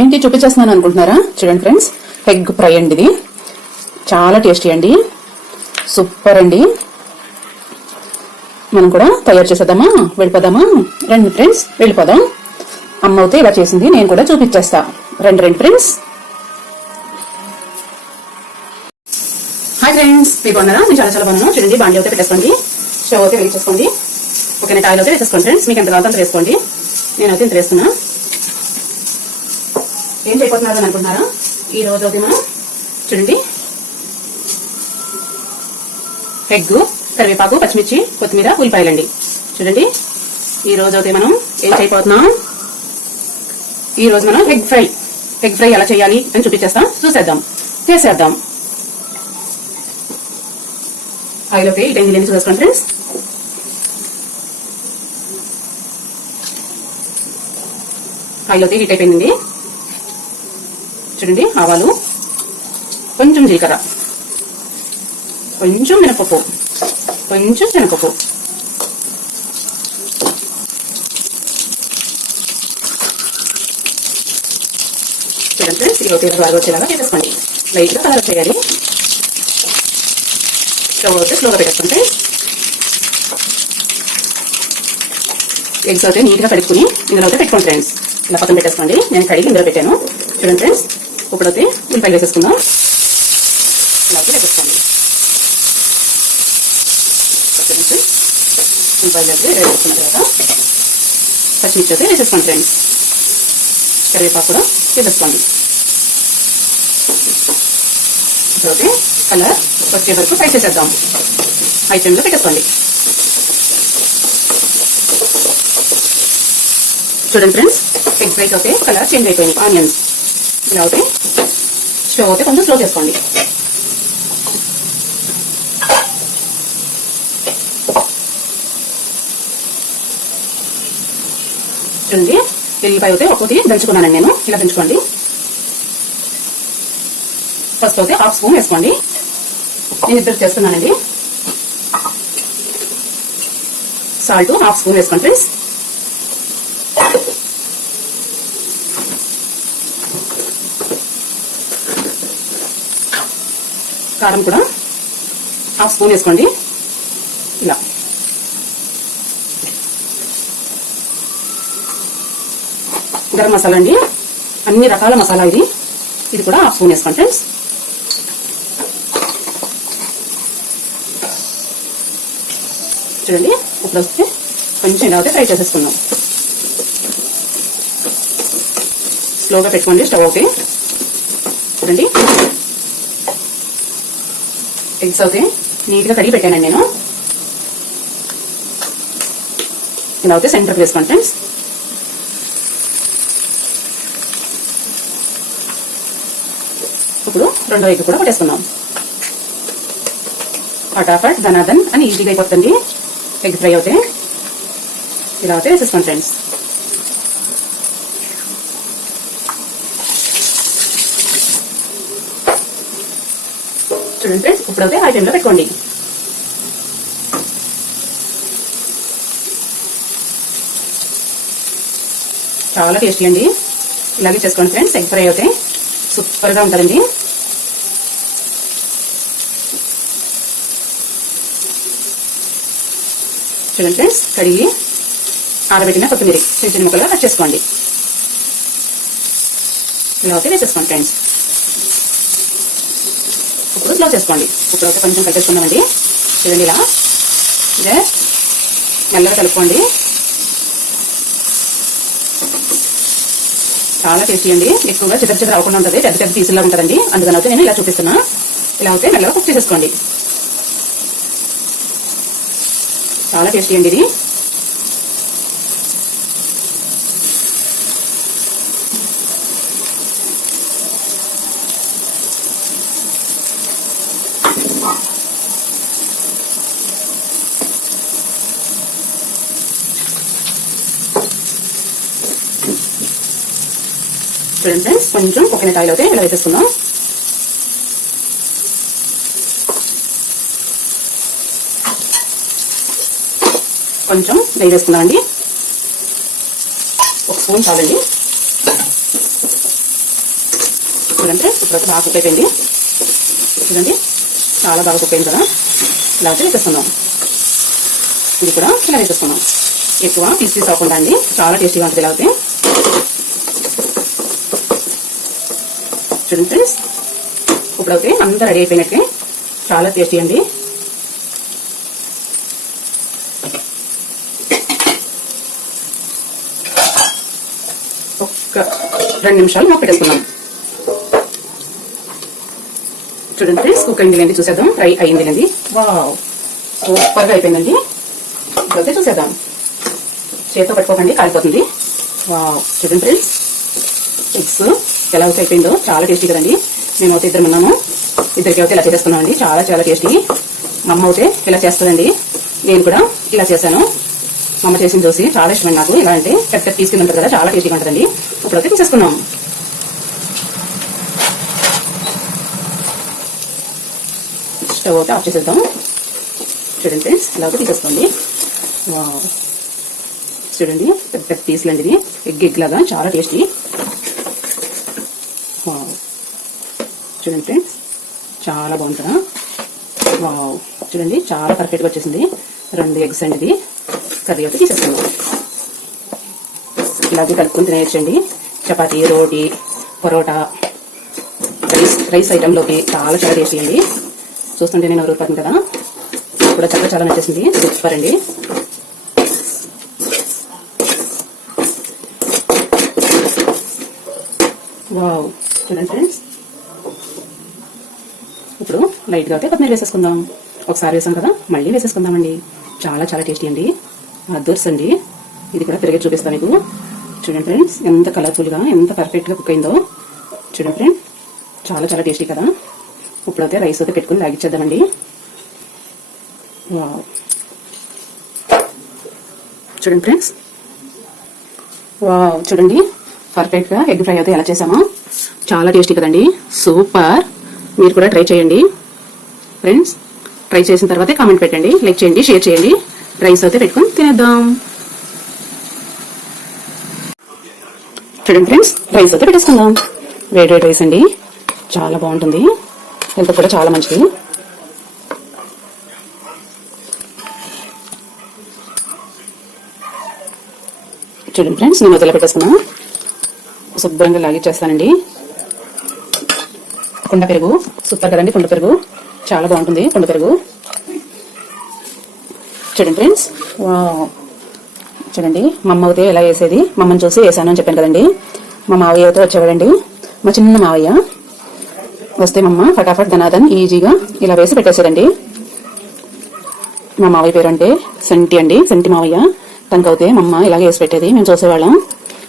ఏంటి చూపించేస్తున్నాను అనుకుంటున్నారా? చూడండి ఫ్రెండ్స్, ఎగ్ ఫ్రై అండి. ఇది చాలా టేస్టీ అండి, సూపర్ అండి. మనం కూడా తయారు చేసేద్దామా? వెళ్ళిపోదామా? రండి ఫ్రెండ్స్, వెళ్ళిపోదాం. అమ్మ అయితే ఇలా చేసింది, నేను కూడా చూపించేస్తా. రండి రండి ఫ్రెండ్స్. హాయ్ ఫ్రెండ్స్, మీకు బాగున్నారా? నేను చాలా చాలా బాగున్నాను. చూడండి, బాండి అయితే పెట్టేసుకోండి, స్టవ్ అయితే వేసుకోండి. ఓకే, ఆయిల్ అయితే వేసేసుకోండి ఫ్రెండ్స్. మీకు ఎంత కావాలో అంత వేసుకోండి. నేనైతే ఇంత వేస్తున్నా. ఏం చేయబోతున్నారు అని అనుకుంటున్నారా? ఈ రోజు అయితే మనం చూడండి, ఎగ్, కరివేపాకు, పచ్చిమిర్చి, కొత్తిమీర, ఉల్లిపాయలండి. చూడండి, ఈ రోజు అయితే మనం ఏం చేయబోతున్నాం? ఈ రోజు మనం ఎగ్ ఫ్రై ఎలా చేయాలి అని చూపించేస్తాం. చూసేద్దాం, చేసేద్దాం. ఆయిల్ అయితే ఇటు ఇంగ్రీడియంట్స్ చూసుకోండి ఫ్రెండ్స్. ఆయిల్ అయితే హీట్ అయిపోయింది. చూడండి, ఆవాలు, కొంచెం జీలకర్ర, కొంచెం మినపప్పు, కొంచెం శనగపప్పు, చూడండి ఫ్రెండ్స్. ఈ ఒకటి బాగా వచ్చేలాగా చేసేసుకోండి. లైట్గా కలర్ వచ్చేయాలి. స్టవ్ అయితే స్లోగా పెట్టేసుకోండి. ఎగ్స్ అయితే నీట్గా కడుక్కుని ఇందులో అయితే పెట్టుకోండి ఫ్రెండ్స్. ఇలా పక్కన పెట్టేసుకోండి. నేను కడిగి ఇందులో పెట్టాను. చూడండి ఫ్రెండ్స్, ఇప్పుడైతే ఉల్లిపాయలు వేసేసుకుందాం. ఇలా అయితే వేసేసుకోండి. చూడండి, ఉల్లిపాయలు అయితే వేసేసుకున్న తర్వాత పచ్చిమిర్చి అయితే వేసేసుకోండి ఫ్రెండ్స్. కరివేపాకు కూడా వేసేసుకోండి. ఇప్పుడైతే కలర్ వచ్చే వరకు ఫ్రై చేసేద్దాం. హై ఫ్లేమ్లో పెట్టేసుకోండి. చూడండి ఫ్రెండ్స్, ఎగ్ ఫ్రైస్ అయితే కలర్ చేంజ్ అయిపోయింది. ఆనియన్స్ ఇలా అవుతాయి. స్టవ్ అయితే కొంచెం స్లో చేసుకోండి. చూడండి, ఎల్లిపాయ అయితే ఒక్కొక్కటి దంచుకున్నానండి నేను. ఇలా దంచుకోండి. ఫస్ట్ అయితే హాఫ్ స్పూన్ వేసుకోండి. నేను ఇద్దరు చేస్తున్నానండి. సాల్ట్ హాఫ్ స్పూన్ వేసుకోండి ఫ్రెండ్స్. కారం కూడా హాఫ్ స్పూన్ వేసుకోండి. ఇలా గరం మసాలా అండి, అన్ని రకాల మసాలా ఇది కూడా హాఫ్ స్పూన్ వేసుకోండి ఫ్రెండ్స్. చూడండి, ఇప్పుడు వస్తే కొంచెం ఇలా అయితే ఫ్రై చేసేసుకుందాం. స్లోగా పెట్టుకోండి స్టవ్ అయితే. చూడండి, ఎగ్స్ అయితే నీట్గా కడిగి పెట్టానండి నేను. ఇలా అయితే సెంటర్కి వేసుకోండి ఫ్రెండ్స్. ఇప్పుడు రెండో ఎగ్ కూడా పట్టేసుకుందాం. ఫటాఫట్ ధనాధన్ అని ఈజీగా అయిపోతుంది ఎగ్ ఫ్రై అవుతే. ఇలా అయితే వేసేసుకోండి ఫ్రెండ్స్. చూడండి ఫ్రెండ్స్, ఇప్పుడైతే హై ఫ్లేమ్లో పెట్టుకోండి. చాలా టేస్టీ అండి. ఇలాగే చేసుకోండి ఫ్రెండ్స్. ఎగ్ ఫ్రై అయితే సూపర్గా ఉంటుందండి. చూడండి ఫ్రెండ్స్, కడిగి ఆరబెట్టిన కొత్తిమీర చిన్న చిన్న ముక్కలుగా కట్ చేసుకోండి. ఇలా అయితే వేసేసుకోండి ఫ్రెండ్స్. ఇప్పుడు స్లో చేసుకోండి. ఇప్పుడైతే కొంచెం కలిపేసుకుందామండి. చూడండి, ఇలా జస్ట్ మెల్లగా కలుపుకోండి. చాలా టేస్టీ అండి. ఎక్కువగా చిదర అవ్వకుండా ఉంటుంది, పెద్ద పెద్ద పీసులా ఉంటుందండి. అందుకని అయితే నేను ఇలా చూపిస్తున్నా. ఇలా అయితే మెల్లగా కుక్ చేసేసుకోండి. చాలా టేస్టీ అండి ఇది. చూడండి ఫ్రెండ్స్, కొంచెం కోకోనట్ ఆయిల్ అయితే ఇలా వేసేసుకుందాం. కొంచెం నెయ్యి వేసుకుందాం అండి. ఒక స్పూన్ చాలండి. చూడండి ఇప్పుడైతే బాగా కుక్ అయిపోయింది. చూడండి చాలా బాగా కుక్ అయింది కదా. ఇలా అయితే వేసేసుకుందాం. ఇది కూడా ఇలా వేసేసుకుందాం. ఎక్కువ పీస్ అవ్వకుండా అండి, చాలా టేస్టీగా ఉంటుంది ఇలా అయితే. చూడండి ఫ్రెండ్స్, ఇప్పుడైతే అంతా రెడీ అయిపోయినట్టే. చాలా టేస్టీ అండి. ఒక్క 2 నిమిషాలు మూత పెట్టేసుకుందాం. చూడండి ఫ్రెండ్స్, కుక్ అయింది, చూసేద్దాం. ఫ్రై అయింది, వావ్ సూపర్గా అయిపోయిందండి. ఇప్పుడైతే చూసేద్దాం. చేతితో పట్టుకోకండి, కాలిపోతుంది. వావ్ చూడండి ఫ్రెండ్స్, ఎగ్స్ ఎలా అయితే అయిపోయిందో. చాలా టేస్టీ కదండి. మేమైతే ఇద్దరు ఉన్నాము, ఇద్దరికి అయితే ఇలా చేసేసుకున్నామండి. చాలా చాలా టేస్టీ. మా అమ్మ అయితే ఇలా చేస్తుందండి, నేను కూడా ఇలా చేశాను. మా అమ్మ చేసిన చూసి చాలా ఇష్టమండి నాకు. ఇలా అంటే పెద్ద తీసుకుని ఉంటుంది కదా, చాలా టేస్టీగా ఉంటుందండి. ఇప్పుడైతే తీసేసుకున్నాం. స్టవ్ అయితే ఆఫ్ చేసేద్దాం. చూడండి ఫ్రెండ్స్, ఇలా అయితే తీసేసుకోండి. వావ్ చూడండి, పెద్ద పీసులు అండి. ఎగ్ లాగా చాలా టేస్టీ. వావ్ చూడండి ఫ్రెండ్స్, చాలా బాగుంటుందా. వావ్ చూడండి, చాలా పర్ఫెక్ట్గా వచ్చేసింది. 2 ఎగ్స్ అండి. ఇది కర్రీ అయితే తీసేసుకుందాం. ఇలాగే కలుపుకుని తినేయచ్చండి. చపాతీ, రోటీ, పరోటా, రైస్ ఐటెంలోకి చాలా చాలా టేస్టీ అండి. చూస్తుంటే నేను రూపాయి కదా, కూడా చాలా నచ్చేసింది. సూపర్ అండి. వావ్ చూడండి ఫ్రెండ్స్, ఇప్పుడు లైట్గా అయితే కొత్తిమీర వేసేసుకుందాం. ఒకసారి వేసాం కదా, మళ్ళీ వేసేసుకుందామండి. చాలా చాలా టేస్టీ అండి. అదర్స్ అండి. ఇది కూడా తిరిగి చూపిస్తాను మీకు. చూడండి ఫ్రెండ్స్, ఎంత కలర్ఫుల్గా, ఎంత పర్ఫెక్ట్గా కుక్ అయిందో. చూడండి ఫ్రెండ్స్, చాలా చాలా టేస్టీ కదా. ఇప్పుడైతే రైస్ అయితే పెట్టుకుని లాగిచ్చేద్దామండి. వావ్ చూడండి ఫ్రెండ్స్, వావ్ చూడండి, పర్ఫెక్ట్గా ఎగ్ ఫ్రై అయితే ఎలా చేసామో. చాలా టేస్టీ కదండి, సూపర్. మీరు కూడా ట్రై చేయండి ఫ్రెండ్స్. ట్రై చేసిన తర్వాతే కామెంట్ పెట్టండి, లైక్ చేయండి, షేర్ చేయండి. రైస్ అయితే పెట్టుకుని తినేద్దాం. చూడండి ఫ్రెండ్స్, రైస్ అయితే పెట్టేసుకుందాం. వేడి రైస్ అండి, చాలా బాగుంటుంది. హెల్త్ కూడా చాలా మంచిది. చూడండి ఫ్రెండ్స్, నేను మొదలు పెట్టేసుకున్నా. శుభ్రంగా లాగిచ్చేస్తానండి. కుండ పెరుగు సూపర్ కదండి. కుండ పెరుగు చాలా బాగుంటుంది. కుండ పెరుగు చూడండి ఫ్రెండ్స్. చూడండి, మా అమ్మ అయితే ఎలా వేసేది, మా అమ్మని చూసి వేసాను అని చెప్పాను కదండి. మా మావయ్య అయితే వచ్చేవాడండి, మా చిన్న మావయ్య. వస్తే మా అమ్మ ఫటాఫట్ ధనాదన్ ఈజీగా ఇలా వేసి పెట్టేసాడండి. మా మావయ్య పేరు అంటే సంటి అండి, సంటి మావయ్య. తనకైతే మా అమ్మ ఇలాగే వేసి పెట్టేది, మేము చూసేవాళ్ళం.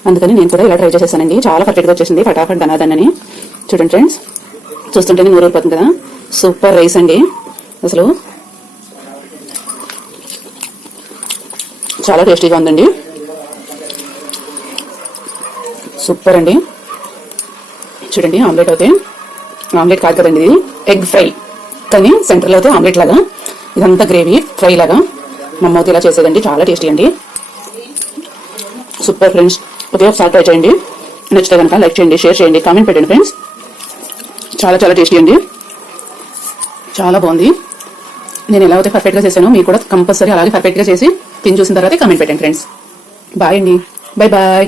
అందుకని నేను కూడా ఇలా ట్రై చేసేసానండి. చాలా పర్ఫెక్ట్గా వచ్చేసింది ఫటాఫట్ ధనాదన్ అని. చూడండి ఫ్రెండ్స్, చూస్తుంటే నేను ఊరిపోతుంది కదా. సూపర్ రైస్ అండి, అసలు చాలా టేస్టీగా ఉందండి. సూపర్ అండి. చూడండి, ఆమ్లెట్ అయితే ఆమ్లెట్ కాదు కదండి, ఇది ఎగ్ ఫ్రై. కానీ సెంటర్లో అయితే ఆమ్లెట్ లాగా, ఇదంతా గ్రేవీ ఫ్రై లాగా మా అమ్మ ఇలా చేసేదండి. చాలా టేస్టీ అండి, సూపర్ ఫ్రెండ్స్. ఒకసారి ట్రై చేయండి. నచ్చితే కనుక లైక్ చేయండి, షేర్ చేయండి, కామెంట్ పెట్టండి ఫ్రెండ్స్. చాలా చాలా టేస్టీ అండి, చాలా బాగుంది. నేను ఎలా అయితే పర్ఫెక్ట్గా చేశానో మీరు కూడా కంపల్సరీ అలాగే పర్ఫెక్ట్గా చేసి తిని చూసిన తర్వాత కామెంట్ పెట్టండి ఫ్రెండ్స్. బాయ్ అండి, బాయ్ బాయ్.